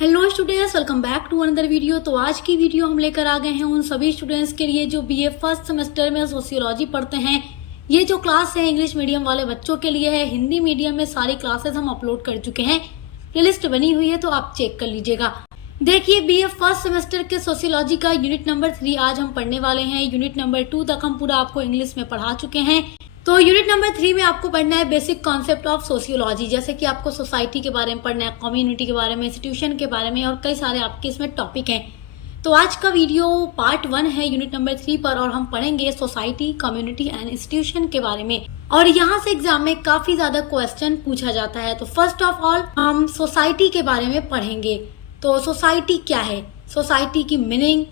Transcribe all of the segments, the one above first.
Hello students, welcome back to another video. तो आज की वीडियो हम लेकर आ गए हैं उन सभी स्टूडेंट्स के लिए जो बीए फर्स्ट सेमेस्टर में सोशियोलॉजी पढ़ते हैं। ये जो क्लास है इंग्लिश मीडियम वाले बच्चों के लिए है। हिंदी मीडियम में सारी क्लासेस हम अपलोड कर चुके हैं, प्लेलिस्ट बनी हुई है तो आप चेक कर लीजिएगा। देखिए, बीए फर्स्ट सेमेस्टर के सोशियोलॉजी का यूनिट नंबर 3 आज हम पढ़ने वाले हैं। यूनिट नंबर 2 तक हम पूरा आपको इंग्लिश में पढ़ा चुके हैं। तो यूनिट नंबर 3 में आपको पढ़ना है बेसिक कॉन्सेप्ट ऑफ सोशियोलॉजी, जैसे कि आपको सोसाइटी के बारे में पढ़ना है, कम्युनिटी के बारे में, इंस्टीट्यूशन के बारे में और कई सारे आपके इसमें टॉपिक हैं। तो आज का वीडियो पार्ट 1 है यूनिट नंबर 3 पर, और हम पढ़ेंगे सोसाइटी, कम्युनिटी एंड इंस्टीट्यूशन के बारे में। और यहाँ से एग्जाम में काफी ज्यादा क्वेश्चन पूछा जाता है। तो फर्स्ट ऑफ ऑल हम सोसाइटी के बारे में पढ़ेंगे। तो सोसाइटी क्या है, सोसाइटी की मीनिंग,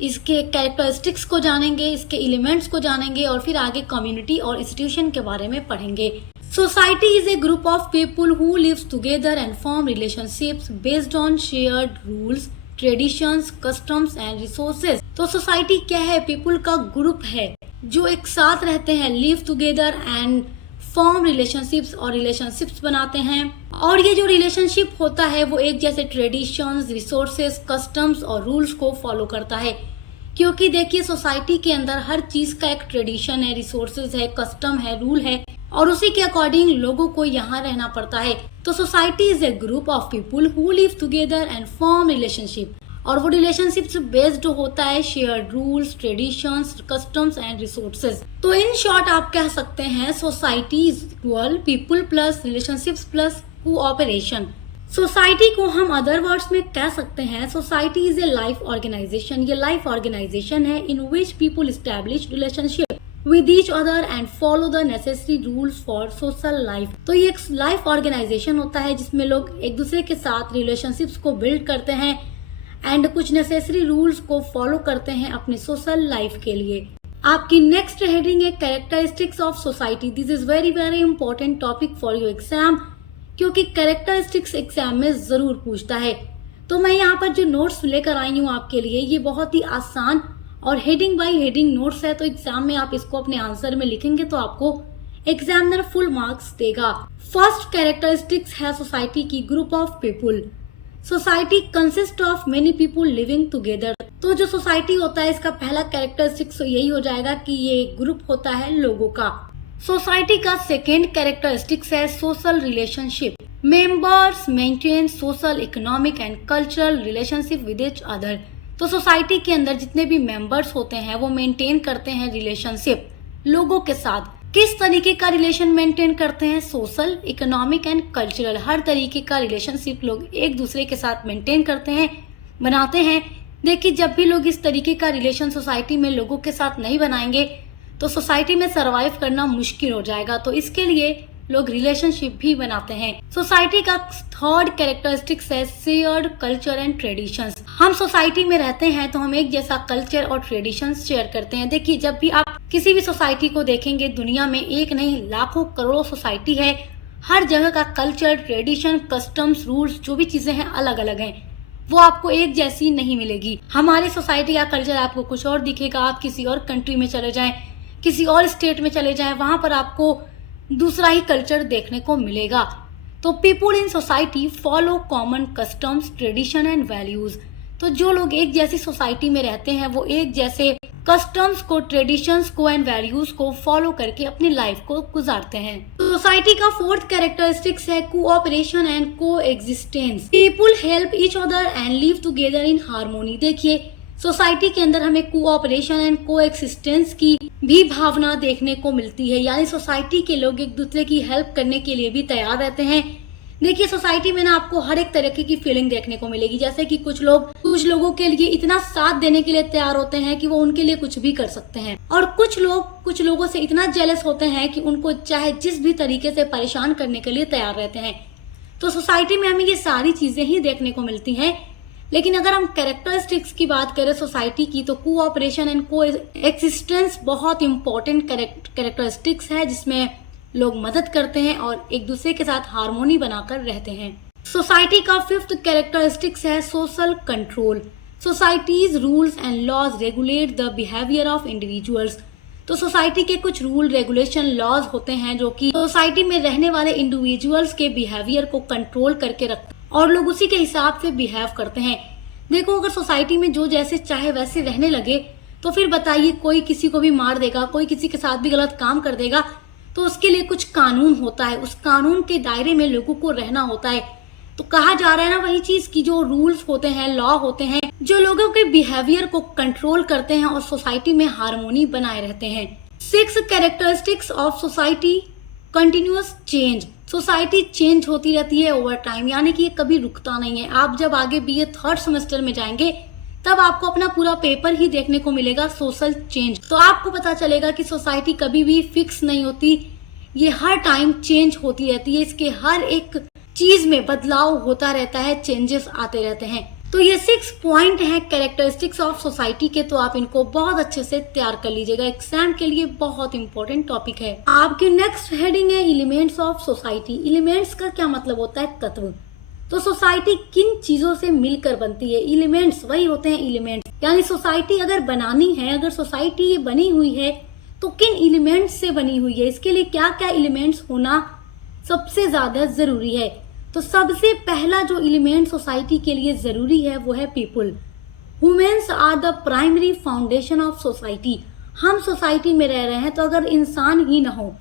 इसके कैरेक्टरिस्टिक्स को जानेंगे, इसके एलिमेंट्स को जानेंगे और फिर आगे कम्युनिटी और इंस्टीट्यूशन के बारे में पढ़ेंगे। Society is a group of people who lives together and form relationships based on shared rules, traditions, customs and resources. तो सोसाइटी क्या है? पीपल का ग्रुप है जो एक साथ रहते हैं, live together and form relationships, और रिलेशनशिप्स बनाते हैं। और ये जो रिलेशनशिप होता है वो एक जैसे ट्रेडिशंस, रिसोर्सेज, कस्टम्स और रूल्स को फॉलो करता है। क्योंकि देखिए, सोसाइटी के अंदर हर चीज का एक ट्रेडिशन है, रिसोर्सेज है, कस्टम है, रूल है, और उसी के अकॉर्डिंग लोगों को यहाँ रहना पड़ता है। तो society is a group of people who live together and form relationship, और वो रिलेशनशिप्स बेस्ड होता है shared rules, traditions, customs and resources. तो इन शॉर्ट आप कह सकते हैं society is equal people plus relationships plus cooperation. Society को हम अदर वर्ड्स में कह सकते हैं society is a life organization. ये लाइफ ऑर्गेनाइजेशन है in which people establish relationship with each other and follow the necessary rules for social life. तो ये एक लाइफ ऑर्गेनाइजेशन होता है जिसमें लोग एक दूसरे के साथ रिलेशनशिप्स को बिल्ड करते हैं एंड कुछ नेसेसरी रूल्स को फॉलो करते हैं अपनी सोशल लाइफ के लिए। आपकी नेक्स्ट हेडिंग है characteristics of society. This is very important topic for your exam, क्योंकि कैरेक्टरिस्टिक्स एग्जाम में जरूर पूछता है। तो मैं यहाँ पर जो नोट्स लेकर आई हूँ आपके लिए, ये बहुत ही आसान और हेडिंग बाय हेडिंग नोट्स है। तो एग्जाम में आप इसको अपने आंसर में लिखेंगे तो आपको एग्जामिनर फुल मार्क्स देगा। फर्स्ट कैरेक्टरिस्टिक्स है सोसाइटी की, group of people. Society consist of many people living together. तो जो सोसाइटी होता है इसका पहला कैरेक्टरिस्टिक्स तो यही हो जाएगा कि ये ग्रुप होता है लोगों का। सोसाइटी का सेकेंड कैरेक्टरिस्टिक्स है social relationship. Members maintain social, economic and cultural relationship with each other. तो सोसाइटी के अंदर जितने भी मेंबर्स होते हैं वो मेंटेन करते हैं रिलेशनशिप लोगों के साथ। किस तरीके का रिलेशन मेंटेन करते हैं? सोशल, इकोनॉमिक एंड कल्चरल, हर तरीके का रिलेशनशिप लोग एक दूसरे के साथ मेंटेन करते हैं, बनाते हैं। देखिए, जब भी लोग इस तरीके का रिलेशन सोसाइटी में लोगों के साथ नहीं बनाएंगे तो सोसाइटी में सरवाइव करना मुश्किल हो जाएगा। तो इसके लिए लोग रिलेशनशिप भी बनाते हैं। सोसाइटी का थर्ड कैरेक्टरिस्टिक्स है शेयर्ड कल्चर एंड ट्रेडिशंस। हम सोसाइटी में रहते हैं तो हम एक जैसा कल्चर और ट्रेडिशंस शेयर करते हैं। देखिए, जब भी आप किसी भी सोसाइटी को देखेंगे, दुनिया में एक नहीं लाखों करोड़ों सोसाइटी है, हर जगह का कल्चर, ट्रेडिशन, कस्टम्स, रूल्स, जो भी चीजें हैं अलग अलग हैं, वो आपको एक जैसी नहीं मिलेगी। हमारी सोसाइटी का कल्चर आपको कुछ और दिखेगा। आप किसी और कंट्री में चले जाएं, किसी और स्टेट में चले जाएं, वहां पर आपको दूसरा ही कल्चर देखने को मिलेगा। तो people in society follow common customs, tradition and values. तो जो लोग एक जैसी सोसाइटी में रहते हैं वो एक जैसे कस्टम्स को, ट्रेडिशंस को एंड वैल्यूज को फॉलो करके अपनी लाइफ को गुजारते हैं। सोसाइटी का फोर्थ कैरेक्टरिस्टिक्स है कोऑपरेशन एंड को existence. People help each other and live together in harmony. देखिए, सोसाइटी के अंदर हमें कोऑपरेशन एंड कोएक्सिस्टेंस की भी भावना देखने को मिलती है, यानी सोसाइटी के लोग एक दूसरे की हेल्प करने के लिए भी तैयार रहते हैं। देखिए, सोसाइटी में ना आपको हर एक तरीके की फीलिंग देखने को मिलेगी, जैसे कि कुछ लोगों के लिए इतना साथ देने के लिए तैयार होते हैं कि वो उनके लिए कुछ भी कर सकते हैं, और कुछ लोगों से इतना जेलस होते हैं कि उनको चाहे जिस भी तरीके से परेशान करने के लिए तैयार रहते हैं। तो सोसाइटी में हमें ये सारी चीजें ही देखने को मिलती हैं। लेकिन अगर हम कैरेक्टरिस्टिक्स की बात करें सोसाइटी की, तो कोऑपरेशन एंड कोएक्सिस्टेंस बहुत इंपॉर्टेंट कैरेक्टरिस्टिक्स है, जिसमें लोग मदद करते हैं और एक दूसरे के साथ हार्मोनी बनाकर रहते हैं। सोसाइटी का फिफ्थ कैरेक्टरिस्टिक्स है social control. Society's rules and laws regulate the behaviour of individuals. तो सोसाइटी के कुछ रूल, रेगुलेशन, लॉज होते हैं जो कि सोसाइटी में रहने वाले इंडिविजुअल्स के बिहेवियर को कंट्रोल करके रखते हैं और लोग उसी के हिसाब से बिहेव करते हैं। देखो, अगर सोसाइटी में जो जैसे चाहे वैसे रहने लगे तो फिर बताइए, कोई किसी को भी मार देगा, कोई किसी के साथ भी गलत काम कर देगा, तो उसके लिए कुछ कानून होता है, उस कानून के दायरे में लोगों को रहना होता है। तो कहा जा रहा है ना वही चीज की जो रूल्स होते हैं, लॉ होते हैं, जो लोगों के बिहेवियर को कंट्रोल करते हैं और सोसाइटी में हार्मोनी बनाए रहते हैं। 6 characteristics of society continuous change. Society change होती रहती है ओवर टाइम, यानी कि ये कभी रुकता नहीं है। आप जब आगे बीए 3rd सेमेस्टर में जाएंगे तब आपको अपना पूरा पेपर ही देखने को मिलेगा सोशल चेंज। तो आपको पता चलेगा कि सोसाइटी कभी भी फिक्स नहीं होती, ये हर टाइम चेंज होती रहती है। इसके हर एक चीज में बदलाव होता रहता है, चेंजेस आते रहते हैं। तो ये 6 पॉइंट हैं कैरेक्टरिस्टिक्स ऑफ सोसाइटी के, तो आप इनको बहुत अच्छे से तैयार कर लीजिएगा, एग्जाम के लिए बहुत इंपॉर्टेंट टॉपिक है। आपकी नेक्स्ट हेडिंग है एलिमेंट्स ऑफ सोसाइटी। एलिमेंट्स का क्या मतलब होता है? तत्व। तो सोसाइटी किन चीजों से मिलकर बनती है? एलिमेंट्स वही होते हैं एलिमेंट्स, यानी सोसाइटी अगर बनानी है, अगर सोसाइटी ये बनी हुई है तो किन एलिमेंट्स से बनी हुई है, इसके लिए क्या क्या एलिमेंट्स होना सबसे ज्यादा जरूरी है। तो सबसे पहला जो एलिमेंट सोसाइटी के लिए जरूरी है वो है people. Humans are the primary foundation of society. हम सोसाइटी में रह रहे हैं, तो अगर इंसान ही ना हो,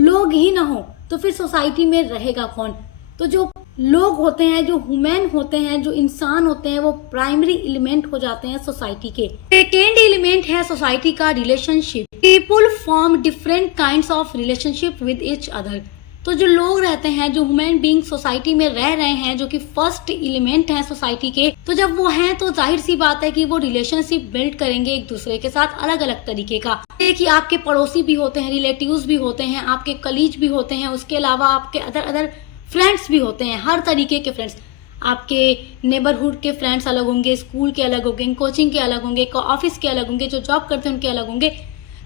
लोग ही ना हो, तो फिर सोसाइटी में रहेगा कौन? तो जो लोग होते हैं, जो ह्यूमन होते हैं, जो इंसान होते हैं, वो प्राइमरी एलिमेंट हो जाते हैं सोसाइटी के। सेकेंड एलिमेंट है सोसाइटी का relationship. People form different kinds of relationship with each other. तो जो लोग रहते हैं, जो ह्यूमन बीइंग सोसाइटी में रह रहे हैं, जो कि फर्स्ट एलिमेंट है सोसाइटी के, तो जब वो हैं तो जाहिर सी बात है कि वो रिलेशनशिप बिल्ड करेंगे एक दूसरे के साथ अलग अलग तरीके का। देखिए, आपके पड़ोसी भी होते हैं, रिलेटिव्स भी होते हैं, आपके कलीग भी होते हैं, उसके अलावा आपके अदर फ्रेंड्स भी होते हैं, हर तरीके के फ्रेंड्स। आपके नेबरहुड के फ्रेंड्स अलग होंगे, स्कूल के अलग होंगे, कोचिंग के अलग होंगे, ऑफिस के अलग होंगे, जो जॉब करते हैं उनके अलग होंगे।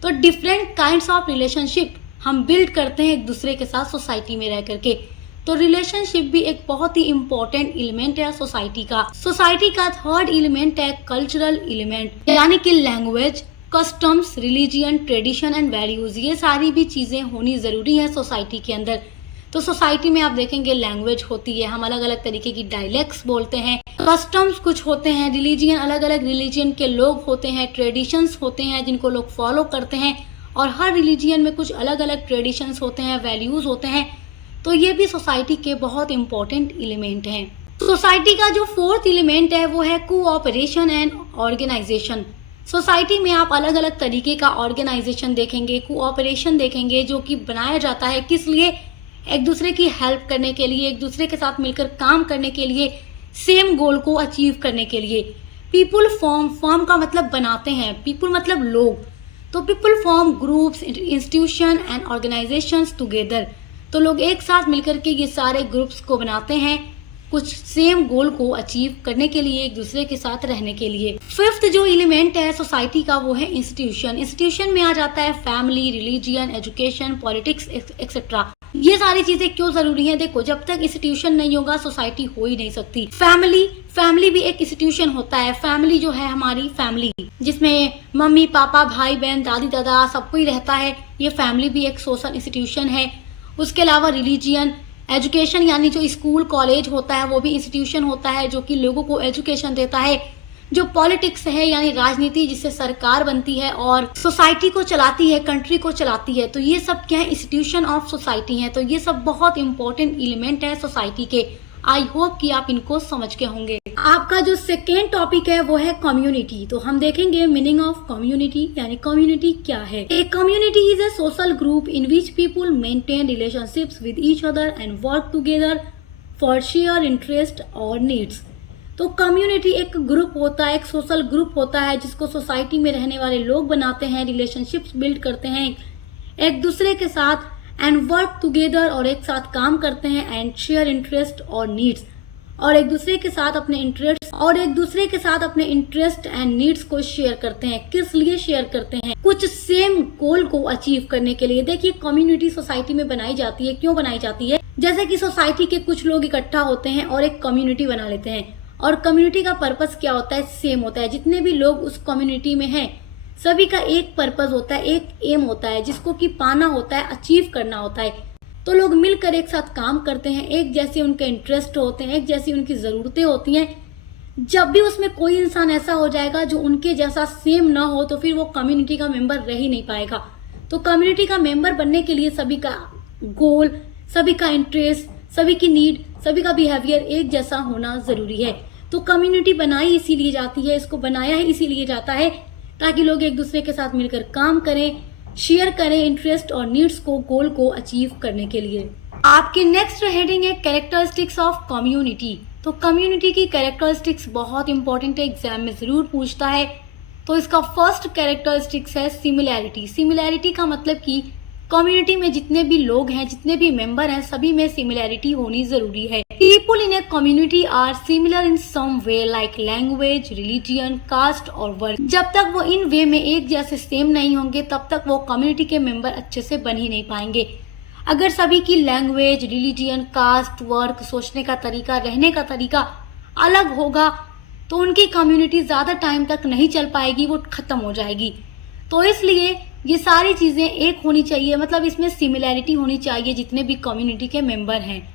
तो डिफरेंट काइंड्स ऑफ रिलेशनशिप हम बिल्ड करते हैं एक दूसरे के साथ सोसाइटी में रह करके। तो रिलेशनशिप भी एक बहुत ही इंपॉर्टेंट एलिमेंट है सोसाइटी का। सोसाइटी का थर्ड एलिमेंट है कल्चरल एलिमेंट, यानी कि language, customs, religion, tradition and values. ये सारी भी चीजें होनी जरूरी है सोसाइटी के अंदर। तो सोसाइटी में आप देखेंगे लैंग्वेज होती है, हम अलग अलग तरीके की डायलेक्ट्स बोलते हैं, कस्टम्स कुछ होते हैं, रिलीजियन अलग अलग रिलीजियन के लोग होते हैं, ट्रेडिशंस होते हैं जिनको लोग फॉलो करते हैं, और हर रिलीजियन में कुछ अलग अलग ट्रेडिशंस होते हैं, वैल्यूज होते हैं। तो ये भी सोसाइटी के बहुत इंपॉर्टेंट एलिमेंट हैं। सोसाइटी का जो फोर्थ एलिमेंट है वो है कोऑपरेशन एंड ऑर्गेनाइजेशन। सोसाइटी में आप अलग अलग तरीके का ऑर्गेनाइजेशन देखेंगे, कोऑपरेशन देखेंगे, जो कि बनाया जाता है किस लिए? एक दूसरे की हेल्प करने के लिए, एक दूसरे के साथ मिलकर काम करने के लिए, सेम गोल को अचीव करने के लिए। पीपुल फॉर्म का मतलब बनाते हैं, पीपुल मतलब लोग। तो people form groups, institution and organisations together. तो लोग एक साथ मिलकर के ये सारे ग्रुप्स को बनाते हैं कुछ सेम गोल को अचीव करने के लिए, एक दूसरे के साथ रहने के लिए। फिफ्थ जो एलिमेंट है सोसाइटी का वो है इंस्टीट्यूशन। इंस्टीट्यूशन में आ जाता है family, religion, education, politics etcetera. ये सारी चीजें क्यों जरूरी है? देखो, जब तक इंस्टीट्यूशन नहीं होगा सोसाइटी हो ही नहीं सकती। फैमिली भी एक इंस्टीट्यूशन होता है। फैमिली जो है हमारी फैमिली, जिसमें मम्मी पापा, भाई बहन, दादी दादा सब कोई रहता है, ये फैमिली भी एक सोशल इंस्टीट्यूशन है। उसके अलावा रिलीजियन, एजुकेशन यानी जो स्कूल कॉलेज होता है वो भी इंस्टीट्यूशन होता है जो कि लोगों को एजुकेशन देता है। जो पॉलिटिक्स है यानी राजनीति, जिससे सरकार बनती है और सोसाइटी को चलाती है, कंट्री को चलाती है, तो ये सब क्या है? इंस्टीट्यूशन ऑफ सोसाइटी है। तो ये सब बहुत इंपॉर्टेंट एलिमेंट है सोसाइटी के। आई होप कि आप इनको समझ के होंगे। आपका जो सेकेंड टॉपिक है वो है कम्युनिटी। तो हम देखेंगे मीनिंग ऑफ कम्युनिटी, यानी कम्युनिटी क्या है। A community is a social group in which people maintain relationships with each other and work together for share interest और नीड्स। तो कम्युनिटी एक ग्रुप होता है, एक सोशल ग्रुप होता है जिसको सोसाइटी में रहने वाले लोग बनाते हैं, रिलेशनशिप्स बिल्ड करते हैं एक दूसरे के साथ, एंड वर्क टुगेदर, और एक साथ काम करते हैं, एंड शेयर इंटरेस्ट और नीड्स, और एक दूसरे के साथ अपने इंटरेस्ट एंड नीड्स को शेयर करते हैं। किस लिए शेयर करते हैं? कुछ सेम गोल को अचीव करने के लिए। देखिए, कम्युनिटी सोसाइटी में बनाई जाती है। क्यों बनाई जाती है? जैसे कि सोसाइटी के कुछ लोग इकट्ठा होते हैं और एक कम्युनिटी बना लेते हैं, और कम्युनिटी का पर्पस क्या होता है? सेम होता है। जितने भी लोग उस कम्युनिटी में हैं सभी का एक पर्पस होता है, एक एम होता है, जिसको कि पाना होता है, अचीव करना होता है। तो लोग मिलकर एक साथ काम करते हैं, एक जैसे उनके इंटरेस्ट होते हैं, एक जैसी उनकी ज़रूरतें होती हैं। जब भी उसमें कोई इंसान ऐसा हो जाएगा जो उनके जैसा सेम ना हो, तो फिर वो कम्युनिटी का मेंबर रह ही नहीं पाएगा। तो कम्युनिटी का मेंबर बनने के लिए सभी का गोल, सभी का इंटरेस्ट, सभी की नीड, सभी का बिहेवियर एक जैसा होना ज़रूरी है। तो कम्युनिटी बनाई इसीलिए जाती है, इसको बनाया ही इसीलिए जाता है ताकि लोग एक दूसरे के साथ मिलकर काम करें, शेयर करें इंटरेस्ट और नीड्स को, गोल को अचीव करने के लिए। आपकी नेक्स्ट हेडिंग है कैरेक्टरिस्टिक्स ऑफ कम्युनिटी। तो कम्युनिटी की कैरेक्टरिस्टिक्स बहुत इंपॉर्टेंट है, एग्जाम में ज़रूर पूछता है। तो इसका फर्स्ट कैरेक्टरिस्टिक्स है सिमिलैरिटी। सिमिलैरिटी का मतलब कि कम्युनिटी में जितने भी लोग हैं, जितने भी मेंबर हैं, सभी में सिमिलैरिटी होनी जरूरी है। People in a community are similar in some way like language, religion, caste और वर्क। जब तक वो इन वे में एक जैसे सेम नहीं होंगे तब तक वो कम्युनिटी के मेंबर अच्छे से बन ही नहीं पाएंगे। अगर सभी की लैंग्वेज, रिलीजियन, कास्ट, वर्क, सोचने का तरीका, रहने का तरीका अलग होगा तो उनकी कम्युनिटी ज़्यादा टाइम तक नहीं चल पाएगी, वो ख़त्म हो जाएगी। तो इसलिए ये सारी चीज़ें एक होनी चाहिए, मतलब इसमें सिमिलैरिटी होनी चाहिए जितने भी कम्युनिटी के मेंबर हैं।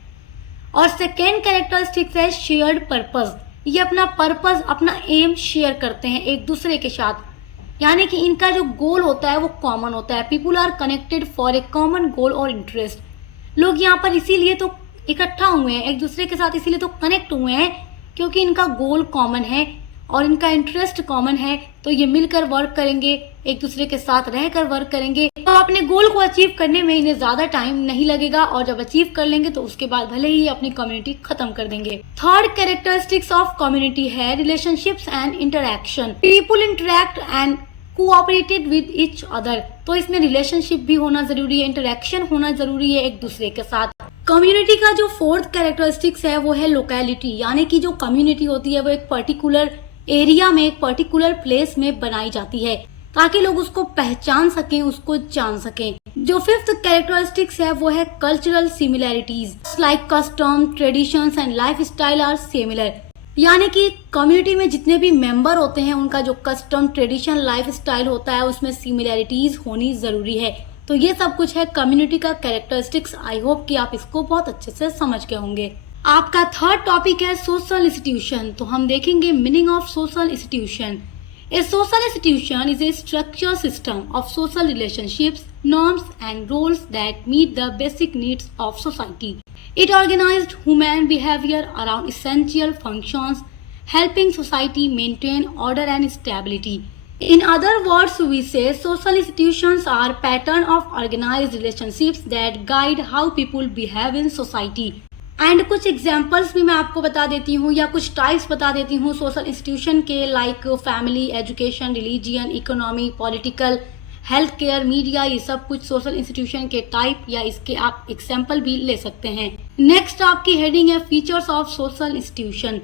और सेकेंड कैरेक्टरिस्टिक्स है शेयर्ड पर्पस। ये अपना पर्पस, अपना एम शेयर करते हैं एक दूसरे के साथ, यानी कि इनका जो गोल होता है वो कॉमन होता है। People are connected for a common goal और इंटरेस्ट। लोग यहाँ पर इसीलिए तो इकट्ठा हुए हैं, एक दूसरे के साथ इसीलिए तो कनेक्ट हुए हैं क्योंकि इनका गोल कॉमन है और इनका इंटरेस्ट कॉमन है। तो ये मिलकर वर्क करेंगे, एक दूसरे के साथ रहकर वर्क करेंगे, तो अपने गोल को अचीव करने में इन्हें ज्यादा टाइम नहीं लगेगा और जब अचीव कर लेंगे तो उसके बाद भले ही अपनी कम्युनिटी खत्म कर देंगे। थर्ड कैरेक्टरिस्टिक्स ऑफ कम्युनिटी है relationships and interaction. People interact and cooperated with each other. तो इसमें रिलेशनशिप भी होना जरूरी है, इंटरैक्शन होना जरूरी है एक दूसरे के साथ। कम्युनिटी का जो फोर्थ कैरेक्टरिस्टिक्स है वो है लोकेलिटी, यानी कि जो कम्युनिटी होती है वो एक पर्टिकुलर एरिया में, एक पर्टिकुलर प्लेस में बनाई जाती है ताकि लोग उसको पहचान सकें, उसको जान सकें। जो फिफ्थ कैरेक्टरिस्टिक्स है वो है cultural similarities like custom, traditions and life style are similar. यानी कि कम्युनिटी में जितने भी मेंबर होते हैं उनका जो कस्टम, ट्रेडिशन, लाइफ स्टाइल होता है उसमें सिमिलैरिटीज होनी जरूरी है। तो ये सब कुछ है कम्युनिटी का कैरेक्टरिस्टिक्स। आई होप कि आप इसको बहुत अच्छे से समझ गए होंगे। आपका थर्ड टॉपिक है सोशल इंस्टीट्यूशन। तो हम देखेंगे meaning of social institution. A social institution is a structure system of social relationships, norms and rules that meet the basic needs of society. It organized human behavior around essential functions, helping society maintain order and stability. In other words, we say social institutions are pattern of organized relationships that guide how people behave in society. And कुछ examples भी मैं आपको बता देती हूँ या कुछ types बता देती हूँ सोशल इंस्टीट्यूशन के, like family, education, religion, economy, political, health care, media. ये सब कुछ सोशल इंस्टीट्यूशन के टाइप या इसके आप एग्जाम्पल भी ले सकते हैं। नेक्स्ट आपकी हेडिंग है फीचर्स ऑफ सोशल इंस्टीट्यूशन।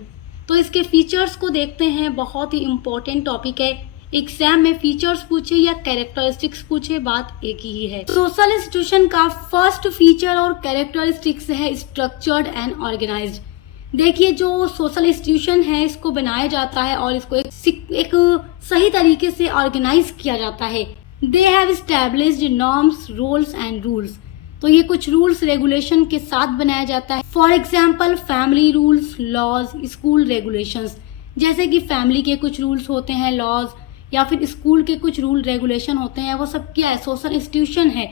तो इसके फीचर्स को देखते हैं, बहुत ही इंपॉर्टेंट टॉपिक है। एग्जाम में फीचर्स पूछे या कैरेक्टरिस्टिक्स पूछे, बात एक ही है। सोशल इंस्टीट्यूशन का फर्स्ट फीचर और कैरेक्टरिस्टिक्स है स्ट्रक्चर्ड एंड ऑर्गेनाइज्ड। देखिए, जो सोशल इंस्टीट्यूशन है इसको बनाया जाता है और इसको एक सही तरीके से ऑर्गेनाइज किया जाता है। They have established norms, rules and rules. तो ये कुछ रूल्स रेगुलेशन के साथ बनाया जाता है। For example family rules, laws, school regulations. जैसे कि फैमिली के कुछ रूल्स होते हैं, लॉज, या फिर स्कूल के कुछ रूल रेगुलेशन होते हैं, वो सब क्या है, सोशल इंस्टीट्यूशन है।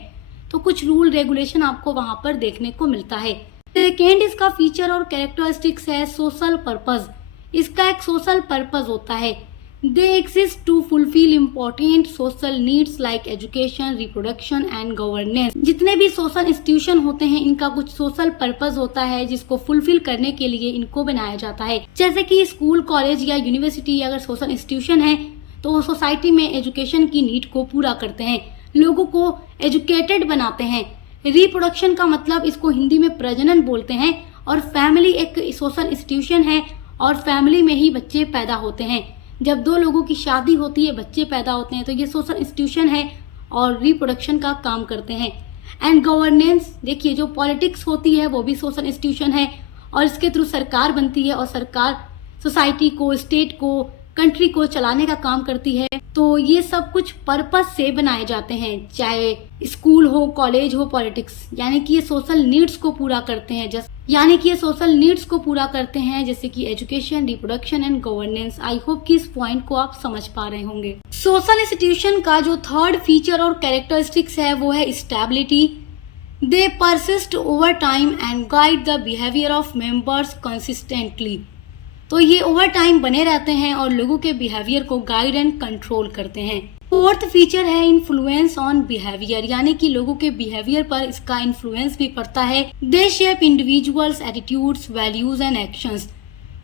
तो कुछ रूल रेगुलेशन आपको वहां पर देखने को मिलता है। सेकेंड इसका फीचर और कैरेक्टरिस्टिक्स है सोशल पर्पस। इसका एक सोशल पर्पस होता है। They exist to fulfil important social needs like education, reproduction and governance. जितने भी सोशल इंस्टीट्यूशन होते हैं इनका कुछ सोशल पर्पस होता है जिसको फुलफिल करने के लिए इनको बनाया जाता है। जैसे कि स्कूल, कॉलेज या यूनिवर्सिटी अगर सोशल इंस्टीट्यूशन है तो वो सोसाइटी में एजुकेशन की नीड को पूरा करते हैं, लोगों को एजुकेटेड बनाते हैं। रिप्रोडक्शन का मतलब इसको हिंदी में प्रजनन बोलते हैं। और फैमिली एक सोशल इंस्टीट्यूशन है और फैमिली में ही बच्चे पैदा होते हैं। जब दो लोगों की शादी होती है, बच्चे पैदा होते हैं, तो ये सोशल इंस्टीट्यूशन है और रिप्रोडक्शन का काम करते हैं। एंड गवर्नेंस, देखिए जो पॉलिटिक्स होती है वो भी सोशल इंस्टीट्यूशन है और इसके थ्रू सरकार बनती है और सरकार सोसाइटी को, स्टेट को, कंट्री को चलाने का काम करती है। तो ये सब कुछ पर्पस से बनाए जाते हैं, चाहे स्कूल हो, कॉलेज हो, पॉलिटिक्स, यानी कि ये सोशल नीड्स को पूरा करते हैं। जैसे कि education, reproduction and governance. I hope कि इस पॉइंट को आप समझ पा रहे होंगे। सोशल इंस्टीट्यूशन का जो थर्ड फीचर और कैरेक्टरिस्टिक्स है वो है stability. They persist over time and guide the behaviour of members consistently. तो ये ओवर टाइम बने रहते हैं और लोगों के बिहेवियर को गाइड एंड कंट्रोल करते हैं। फोर्थ फीचर है इन्फ्लुएंस ऑन बिहेवियर, यानी कि लोगों के बिहेवियर पर इसका इन्फ्लुएंस भी पड़ता है। दे shape individuals attitudes, values and actions.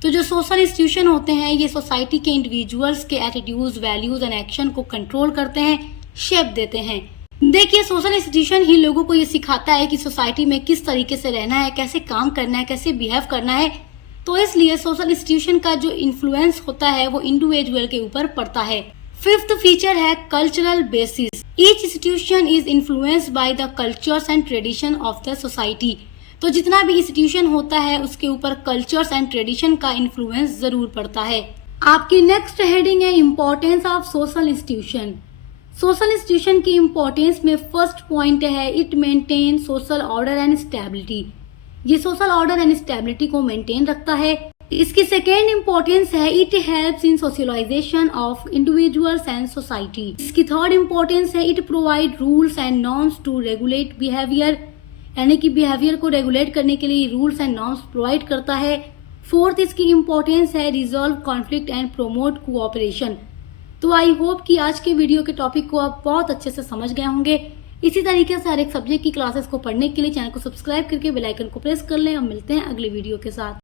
तो जो सोशल इंस्टीट्यूशन होते हैं ये सोसाइटी के इंडिविजुअल्स के एटीट्यूड्स, वैल्यूज एंड एक्शन को कंट्रोल करते हैं, शेप देते हैं। देखिए, सोशल इंस्टीट्यूशन ही लोगों को ये सिखाता है कि सोसाइटी में किस तरीके से रहना है, कैसे काम करना है, कैसे बिहेव करना है। तो इसलिए सोशल इंस्टीट्यूशन का जो इन्फ्लुएंस होता है वो इंडिविजुअल के ऊपर पड़ता है। फिफ्थ फीचर है cultural basis. Each institution is influenced by the cultures and tradition of the society. तो जितना भी इंस्टीट्यूशन होता है उसके ऊपर कल्चर्स एंड ट्रेडिशन का इन्फ्लुएंस जरूर पड़ता है। आपकी नेक्स्ट हेडिंग है importance of social institution. Social institution की इम्पोर्टेंस में फर्स्ट पॉइंट है it maintain social order and stability. ये सोशल ऑर्डर एंड स्टेबिलिटी को मेंटेन रखता है। इसकी सेकेंड इम्पोर्टेंस है it helps in socialisation of individuals and society. इसकी थर्ड इम्पोर्टेंस है it provide rules and norms to regulate behaviour, यानी कि बिहेवियर को रेगुलेट करने के लिए रूल्स एंड नॉर्म्स प्रोवाइड करता है। फोर्थ इसकी इम्पोर्टेंस है resolve conflict and promote cooperation. तो आई होप कि आज के वीडियो के टॉपिक को आप बहुत अच्छे से समझ गए होंगे। इसी तरीके से हर एक सब्जेक्ट की क्लासेस को पढ़ने के लिए चैनल को सब्सक्राइब करके बेल आइकन को प्रेस कर लें। अब मिलते हैं अगले वीडियो के साथ।